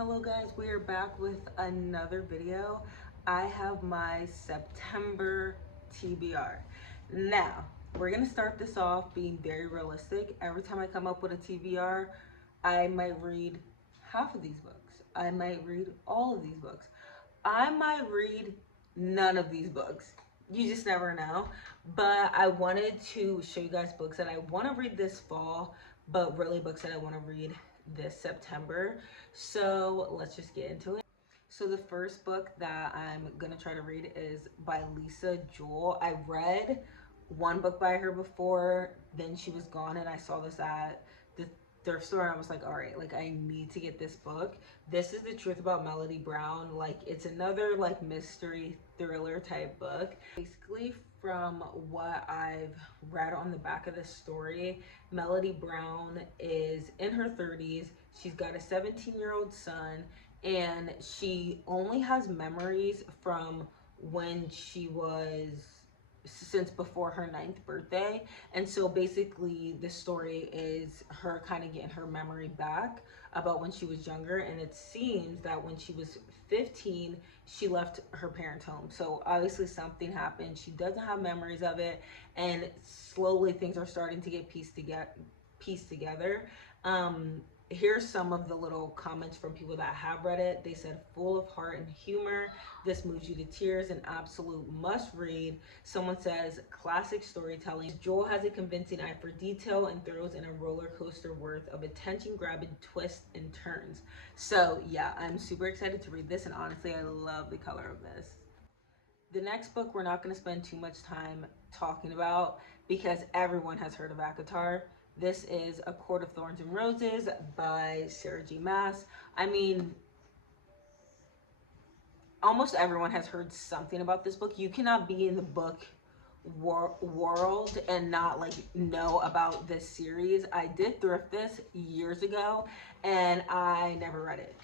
Hello guys, we are back with another video. I have my September TBR. Now, we're gonna start this off being very realistic. Every time I come up with a TBR, I might read half of these books. I might read all of these books. I might read none of these books. You just never know. But I wanted to show you guys books that I want to read this fall, but really books that I want to read this September. So let's just get into it. So the first book that I'm gonna try to read is by Lisa Jewell. I read one book by her before, then she was gone, and I saw this at the thrift store and I was like, all right, like I need to get this book. This is The Truth About Melody Brown. Like it's another like mystery thriller type book. Basically, from what I've read on the back of the story, Melody Brown is in her 30s. She's got a 17-year-old son, and she only has memories from when she was since before her 9th birthday. And so basically the story is her kind of getting her memory back about when she was younger, and it seems that when she was 15 she left her parents' home. So obviously something happened, she doesn't have memories of it, and slowly things are starting to get pieced together. Here's some of the little comments from people that have read it. They said, full of heart and humor, this moves you to tears, an absolute must read. Someone says, classic storytelling. Joel has a convincing eye for detail and throws in a roller coaster worth of attention grabbing twists and turns. So yeah, I'm super excited to read this, and honestly I love the color of this. The next book we're not going to spend too much time talking about because everyone has heard of Avatar. This is A Court of Thorns and Roses by Sarah J. Maas. I mean, almost everyone has heard something about this book. You cannot be in the book world and not like know about this series. I did thrift this years ago and I never read it.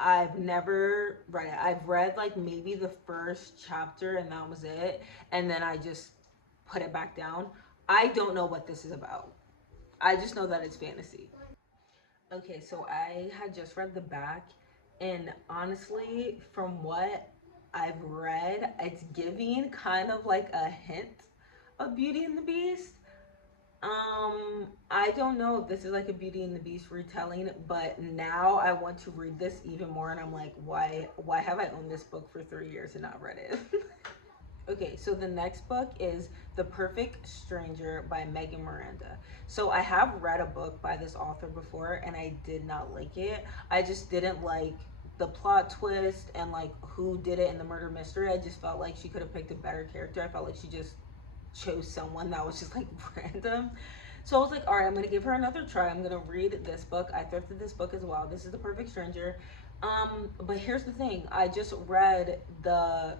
I've never read it. I've read like maybe the first chapter and that was it, and then I just put it back down. I don't know what this is about. I just know that it's fantasy. Okay, so I had just read the back, and honestly, from what I've read, it's giving kind of like a hint of Beauty and the Beast. I don't know if this is like a Beauty and the Beast retelling, but now I want to read this even more, and I'm like, why have I owned this book for 3 years and not read it? Okay, so the next book is The Perfect Stranger by Megan Miranda. So I have read a book by this author before and I did not like it. I just didn't like the plot twist and like who did it in the murder mystery. I just felt like she could have picked a better character. I felt like she just chose someone that was just like random. So I was like, all right, I'm gonna give her another try. I'm gonna read this book. I thrifted this book as well. This is The Perfect Stranger. But here's the thing. I just read the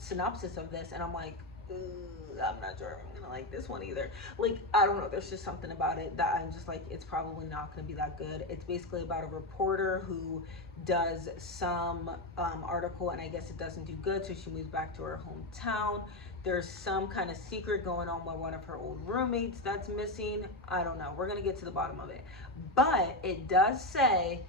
synopsis of this and I'm like, I'm not sure I'm gonna like this one either. Like, I don't know, there's just something about it that I'm just like, it's probably not gonna be that good. It's basically about a reporter who does some article and I guess it doesn't do good, so she moves back to her hometown. There's some kind of secret going on with one of her old roommates that's missing. I don't know, we're gonna get to the bottom of it, but it does say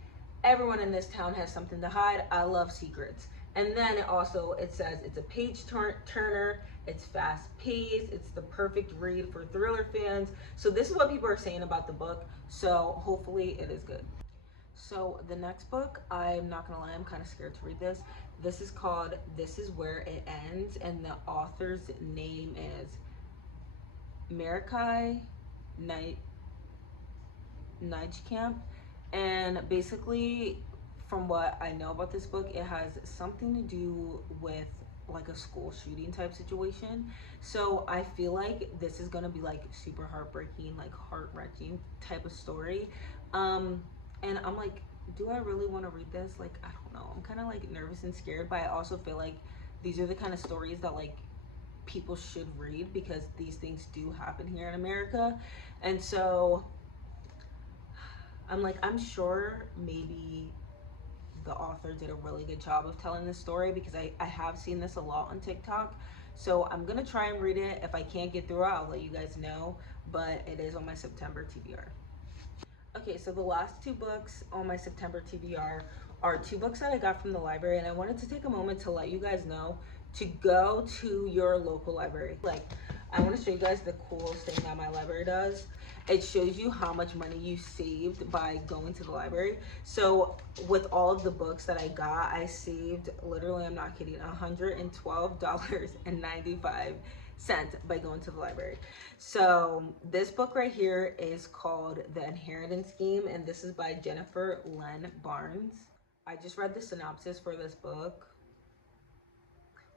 everyone in this town has something to hide. I love secrets. And then it says it's a page turner, it's fast paced, it's the perfect read for thriller fans. So this is what people are saying about the book. So hopefully it is good. So the next book, I'm not gonna lie, I'm kind of scared to read this. This is called This Is Where It Ends, and the author's name is Marikai Nijkamp. And basically, from what I know about this book, it has something to do with like a school shooting type situation. So I feel like this is gonna be like super heartbreaking, like heart-wrenching type of story. And I'm like, do I really want to read this? Like, I don't know. I'm kind of like nervous and scared, but I also feel like these are the kind of stories that like people should read because these things do happen here in America. And so I'm like, I'm sure maybe the author did a really good job of telling this story because I have seen this a lot on TikTok. So I'm gonna try and read it. If I can't get through it, I'll let you guys know, but it is on my September TBR. Okay, so the last two books on my September TBR are two books that I got from the library, and I wanted to take a moment to let you guys know to go to your local library. Like, I want to show you guys the coolest thing that my library does. It shows you how much money you saved by going to the library. So with all of the books that I got, I saved, literally, I'm not kidding, $112.95 by going to the library. So this book right here is called The Inheritance Scheme, and this is by Jennifer Lynn Barnes. I just read the synopsis for this book.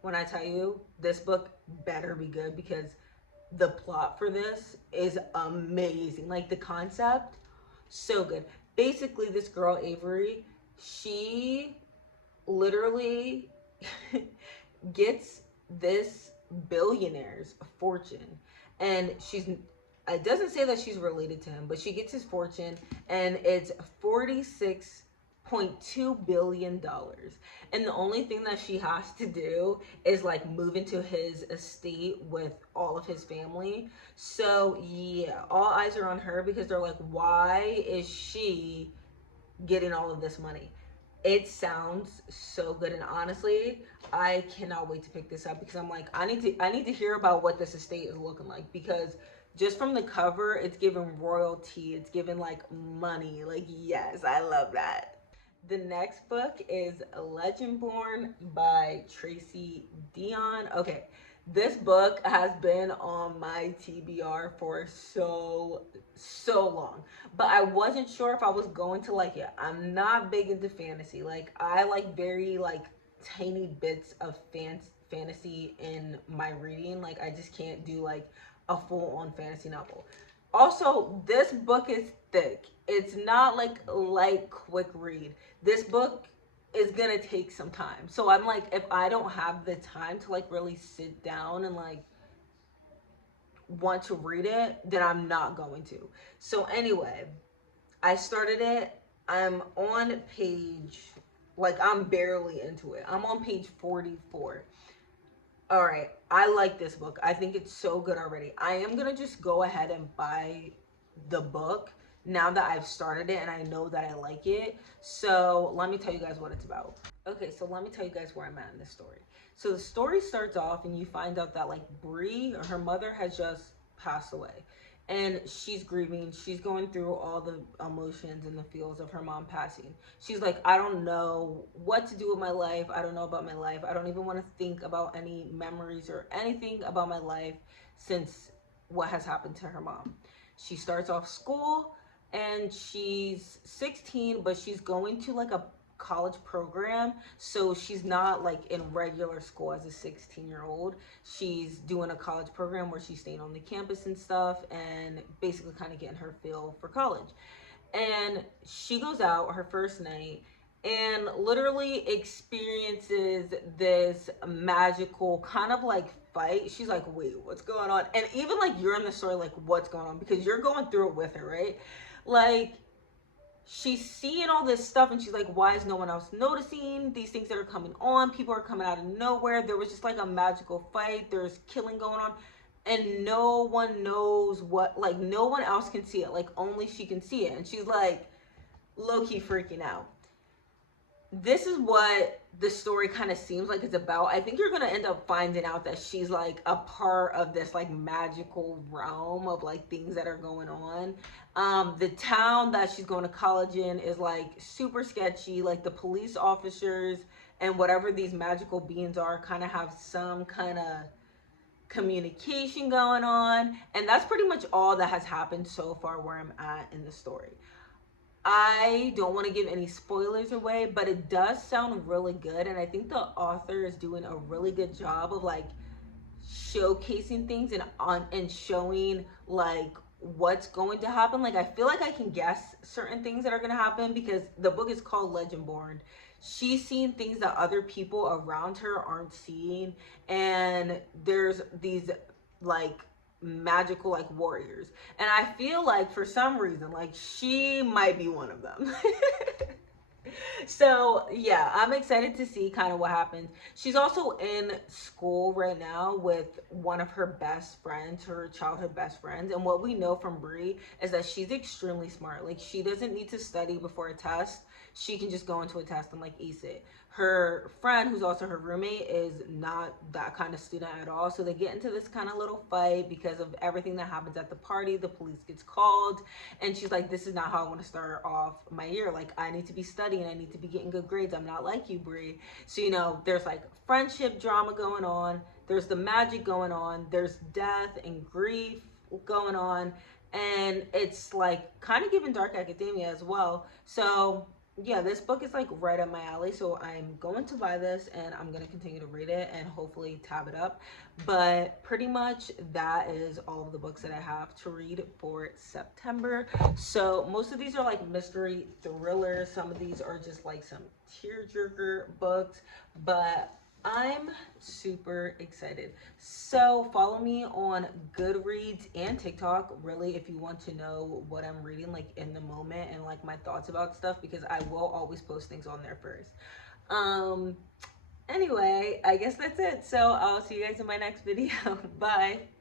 When I tell you, this book better be good, because the plot for this is amazing. Like, the concept, so good. Basically, this girl, Avery, she literally gets this billionaire's fortune, and it doesn't say that she's related to him, but she gets his fortune, and it's $46.2 billion. And the only thing that she has to do is like move into his estate with all of his family. So yeah, all eyes are on her, because they're like, why is she getting all of this money? It sounds so good, and honestly, I cannot wait to pick this up, because I'm like, I need to hear about what this estate is looking like, because just from the cover, it's giving royalty, it's giving like money. Like, yes, I love that. The next book is Legendborn by Tracy Dion. Okay, this book has been on my TBR for so long, but I wasn't sure if I was going to like it. I'm not big into fantasy. Like, I like very like tiny bits of fantasy in my reading. Like, I just can't do like a full-on fantasy novel. Also, this book is thick. It's not like light, quick read. This book is gonna take some time. So I'm like, if I don't have the time to like really sit down and like want to read it, then I'm not going to. So anyway, I started it. I'm on page, like, I'm barely into it. I'm on page 44. All right, I like this book. I think it's so good already. I am gonna just go ahead and buy the book now that I've started it and I know that I like it. So let me tell you guys what it's about. Okay, so let me tell you guys where I'm at in this story. So the story starts off and you find out that like Bree, or her mother, has just passed away. And she's grieving. She's going through all the emotions and the feels of her mom passing. She's like, I don't know what to do with my life. I don't know about my life. I don't even want to think about any memories or anything about my life since what has happened to her mom. She starts off school and she's 16, but she's going to like a college program, so she's not like in regular school as a 16-year-old. She's doing a college program where she's staying on the campus and stuff, and basically kind of getting her feel for college. And she goes out her first night and literally experiences this magical kind of like fight. She's like, wait, what's going on? And even like, you're in the story like, what's going on, because you're going through it with her, right? Like, she's seeing all this stuff and she's like, why is no one else noticing these things that are coming on? People are coming out of nowhere. There was just like a magical fight. There's killing going on, and no one knows what, like, no one else can see it. Like, only she can see it. And she's like low-key freaking out. This is what the story kind of seems like it's about. I think you're going to end up finding out that she's like a part of this like magical realm of like things that are going on. The town that she's going to college in is like super sketchy. Like, the police officers and whatever these magical beings are kind of have some kind of communication going on. And that's pretty much all that has happened so far where I'm at in the story. I don't want to give any spoilers away, but it does sound really good, and I think the author is doing a really good job of like showcasing things and showing like what's going to happen. Like, I feel like I can guess certain things that are going to happen, because the book is called Legendborn. She's seeing things that other people around her aren't seeing, and there's these like magical like warriors, and I feel like for some reason like she might be one of them. So yeah, I'm excited to see kind of what happens. She's also in school right now with one of her best friends, her childhood best friends. And what we know from Brie is that she's extremely smart. Like she doesn't need to study before a test. She can just go into a test and like ace it. Her friend, who's also her roommate, is not that kind of student at all. So they get into this kind of little fight because of everything that happens at the party. The police gets called, and she's like, "This is not how I want to start off my year. Like, I need to be studying. I need to be getting good grades. I'm not like you, Brie." So there's like friendship drama going on. There's the magic going on. There's death and grief going on, and it's like kind of giving dark academia as well. So yeah, this book is like right up my alley. So I'm going to buy this and I'm going to continue to read it and hopefully tab it up. But pretty much that is all of the books that I have to read for September. So most of these are like mystery thrillers. Some of these are just like some tearjerker books. But I'm super excited. So follow me on Goodreads and TikTok, really, if you want to know what I'm reading like in the moment and like my thoughts about stuff, because I will always post things on there first. Um anyway, I guess that's it. So I'll see you guys in my next video. Bye.